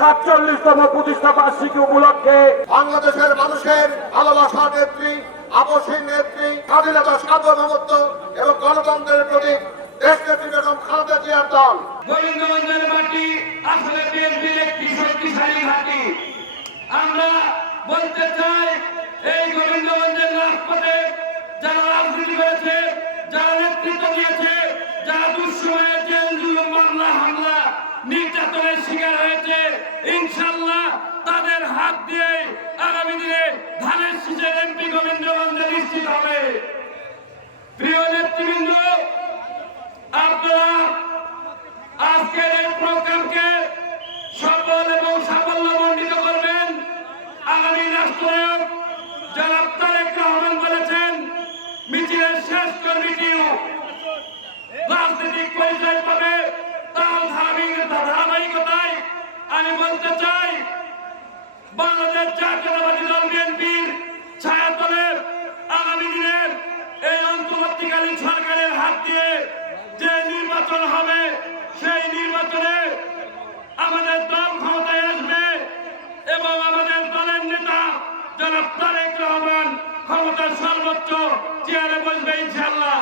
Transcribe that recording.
সাতচল্লিশতম প্রতিষ্ঠা বার্ষিকী উপলক্ষে বাংলাদেশের মানুষের ভালোবাসার নেত্রী আপসীর নেত্রী স্বাধীনতা সার্বভৌমত্ব এবং গণতন্ত্রের প্রতি দেশ নেত্রী বেগম খালেদা জিয়ার দল। গোবিন্দগঞ্জের মাটি আসলে বিএনপির একটি শক্তিশালী ঘাঁটি। আমরা বলতে চাই এই গোবিন্দগঞ্জের রাজপথে যারা রাজনীতি করেছে যারা নেতৃত্ব দিয়েছে যারা দুঃসময়ে নির্যাতনের শিকার হয়েছে, ইনশাল্লাহ তাদের হাত দিয়ে আগামী দিনে ধানের শীষের এমপি গোবিন্দ গোবিন্দগঞ্জে নিশ্চিত হবে। প্রিয় নেতৃবৃন্দ, আপনারা আজকের এই প্রোগ্রামকে সফল এবং সাফল্য মণ্ডিত করবেন। আগামী রাষ্ট্রনায়ক জনাব তারেক রহমান বলেছেন, মিছিলের শেষ কর্মীটিও রাজনৈতিক পরিচয় পাবে। আমি বলতে চাই, বাংলাদেশ জাতীয়তাবাদী দল বিএনপির ছায়াতলে আগামী দিনের এই অন্তর্বর্তীকালীন সরকারের হাত দিয়ে যে নির্বাচন হবে, সেই নির্বাচনে আমাদের দল ক্ষমতায় আসবে এবং আমাদের দলের নেতা জনাব তারেক রহমান ক্ষমতার সর্বোচ্চ চেয়ারে বসবে ইনশাল্লাহ